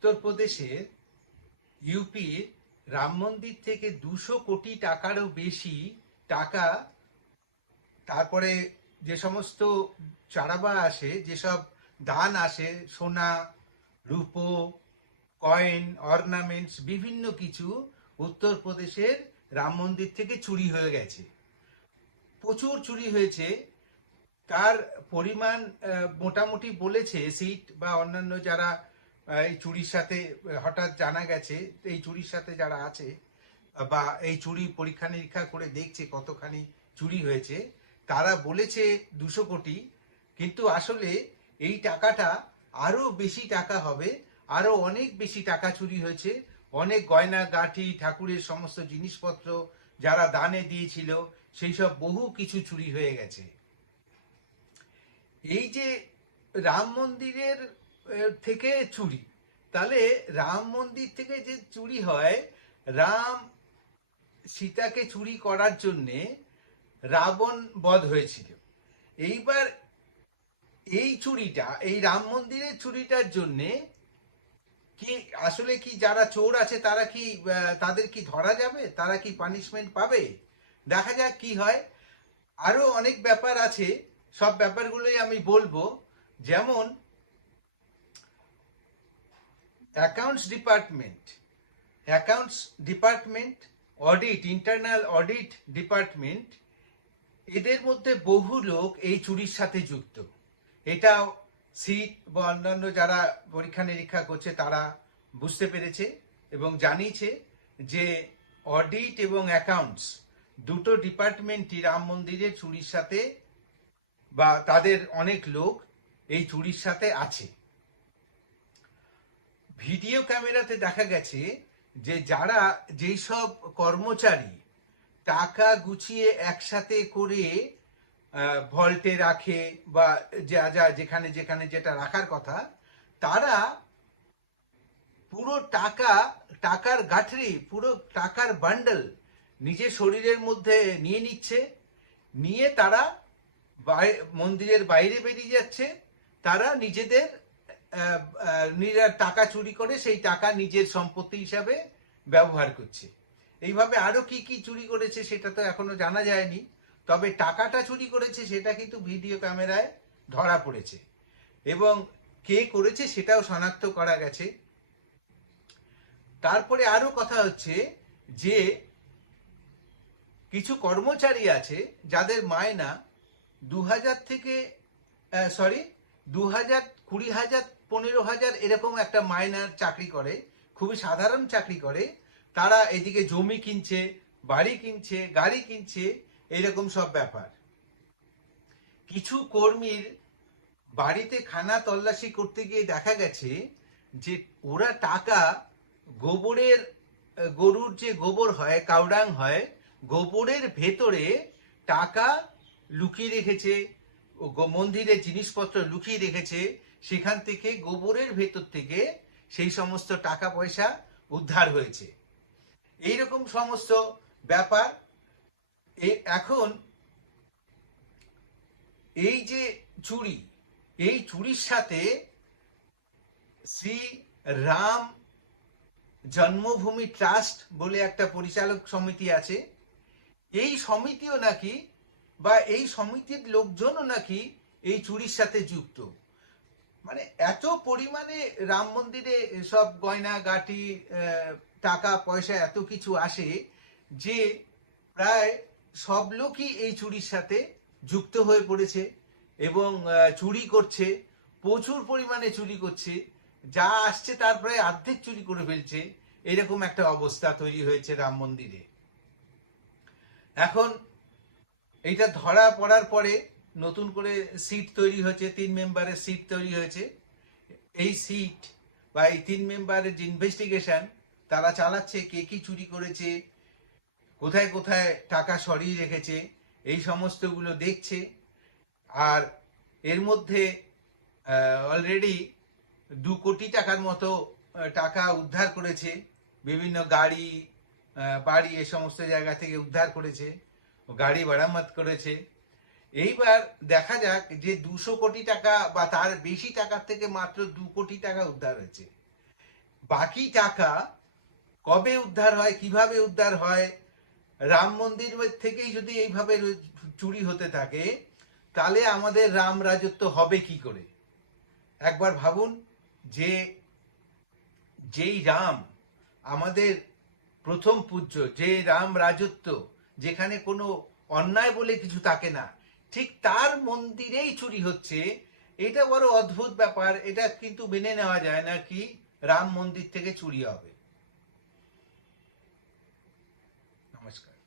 উত্তরপ্রদেশের ইউপির রাম মন্দির থেকে 200 কোটি টাকারও বেশি টাকা, তারপরে যে সমস্ত চারাবা আসে, যেসব দান আসে, সোনা, রূপো, কয়েন, অর্নামেন্টস, বিভিন্ন কিছু উত্তরপ্রদেশের রাম মন্দির থেকে চুরি হয়ে গেছে। প্রচুর চুরি হয়েছে। তার পরিমাণ মোটামুটি বলেছে সিট বা অন্যান্য যারা এই চুরির সাথে হঠাৎ জানা গেছে, এই চুরির সাথে যারা আছে বা এই চুরি পরীক্ষা নিরীক্ষা করে দেখছে কতখানি চুরি হয়েছে, তারা বলেছে 200 কোটি, কিন্তু আসলে এই টাকাটা আরো বেশি টাকা হবে। আরো অনেক বেশি টাকা চুরি হয়েছে। অনেক গয়না গাঁঠি, ঠাকুরের সমস্ত জিনিসপত্র যারা দানে দিয়েছিল সেই সব বহু কিছু চুরি হয়ে গেছে। এই যে রাম মন্দিরের থেকে চুরি, তাহলে রাম মন্দির থেকে যে চুরি হয়, রাম সীতাকে চুরি করার জন্যে রাবণ বধ হয়েছিল। এইবার এই চুরিটা, এই রাম মন্দিরের চুরিটার জন্যে কি আসলে কি যারা চোর আছে তারা কি তাদের কি ধরা যাবে? তারা কি পানিশমেন্ট পাবে? দেখা যাক কি হয়। আরো অনেক ব্যাপার আছে, সব ব্যাপারগুলোই আমি বলবো। যেমন accounts department, audit, internal audit department, এদের মধ্যে বহু লোক এই চুরির সাথে যুক্ত। এটাও সিট বা অন্যান্য যারা পরীক্ষা নিরীক্ষা করছে তারা বুঝতে পেরেছে এবং জানিয়েছে যে অডিট এবং অ্যাকাউন্টস দুটো ডিপার্টমেন্টই রাম মন্দিরের চুরির সাথে বা তাদের অনেক লোক এই চুরির সাথে আছে। ভিডিও ক্যামেরাতে দেখা গেছে যে যারা, যেই সব কর্মচারী টাকা গুছিয়ে একসাথে করে ভল্টে রাখে বা যা যা যেখানে যেখানে যেটা রাখার কথা, তারা পুরো টাকার গাঠরি, পুরো টাকার বান্ডেল নিজের শরীরের মধ্যে নিয়ে নিচ্ছে। নিয়ে তারা মন্দিরের বাইরে বেরিয়ে যাচ্ছে। তারা নিজেরা টাকা চুরি করে সেই টাকা নিজের সম্পত্তি হিসাবে ব্যবহার করছে। এইভাবে আরো কি কি চুরি করেছে সেটা তো এখনো জানা যায়নি, তবে টাকাটা চুরি করেছে সেটা কিন্তু ভিডিও ক্যামেরায় ধরা পড়েছে এবং কে করেছে সেটাও শনাক্ত করা গেছে। তারপরে আরো কথা হচ্ছে যে কিছু কর্মচারী আছে যাদের মায়না 2000 থেকে 2000, 20,000, 15,000 এরকম একটা মাইনার চাকরি করে, খুবই সাধারণ চাকরি করে। তারা এদিকে জমি কিনছে, বাড়ি কিনছে, গাড়ি কিনছে, এরকম সব ব্যাপার। কিছু কর্মীর বাড়িতে খানা তল্লাশি করতে গিয়ে দেখা গেছে যে ওরা টাকা গরুর যে গোবর হয়, কাউডাং হয়, গোবরের ভেতরে টাকা লুকিয়ে রেখেছে, মন্দিরের জিনিসপত্র লুকিয়ে রেখেছে। সেখান থেকে গোবরের ভেতর থেকে সেই সমস্ত টাকা পয়সা উদ্ধার হয়েছে। এইরকম সমস্ত ব্যাপার। এখন এই যে চুরি, এই চুরির সাথে শ্রী রাম জন্মভূমি ট্রাস্ট বলে একটা পরিচালক সমিতি আছে, এই সমিতিও নাকি বা এই সমিতির লোকজনও নাকি এই চুরির সাথে যুক্ত। মানে এত পরিমাণে রাম মন্দিরে সব গয়না গাটি, টাকা পয়সা এত কিছু আসে যে প্রায় সব লোকই এই চুরির সাথে যুক্ত হয়ে পড়েছে এবং চুরি করছে, প্রচুর পরিমাণে চুরি করছে। যা আসছে তার প্রায় অর্ধেক চুরি করে ফেলছে। এরকম একটা অবস্থা তৈরি হয়েছে রাম মন্দিরে। এখন এইটা ধরা পড়ার পরে নতুন করে সিট তৈরি হয়েছে, 3 মেম্বারের সিট তৈরি হয়েছে। এই সিট বা এই 3 মেম্বারের যে ইনভেস্টিগেশন তারা চালাচ্ছে, কে কি চুরি করেছে, কোথায় কোথায় টাকা সরিয়ে রেখেছে, এই সমস্তগুলো দেখছে। আর এর মধ্যে অলরেডি 2 কোটি টাকার মতো টাকা উদ্ধার করেছে, বিভিন্ন গাড়ি, বাড়ি, এ সমস্ত জায়গা থেকে উদ্ধার করেছে, গাড়ি মেরামত করেছে। এইবার দেখা যাক যে 200 কোটি টাকা বা তার বেশি টাকার থেকে মাত্র 2 কোটি টাকা উদ্ধার হয়েছে। বাকি টাকা কবে উদ্ধার হয়, কিভাবে উদ্ধার হয়? রাম মন্দির থেকেই যদি এইভাবে চুরি হতে থাকে, তাহলে আমাদের রাম রাজত্ব হবে কি করে? একবার ভাবুন যে যেই রাম আমাদের প্রথম পূজ্য, যে রাম রাজত্ব, যেখানে কোনো অন্যায় বলে কিছু থাকে না, ঠিক তার মন্দিরেই চুরি হচ্ছে। এটা বড় অদ্ভুত ব্যাপার। এটা কিন্তু মেনে নেওয়া যায় না কি রাম মন্দির থেকে চুরি হবে। নমস্কার।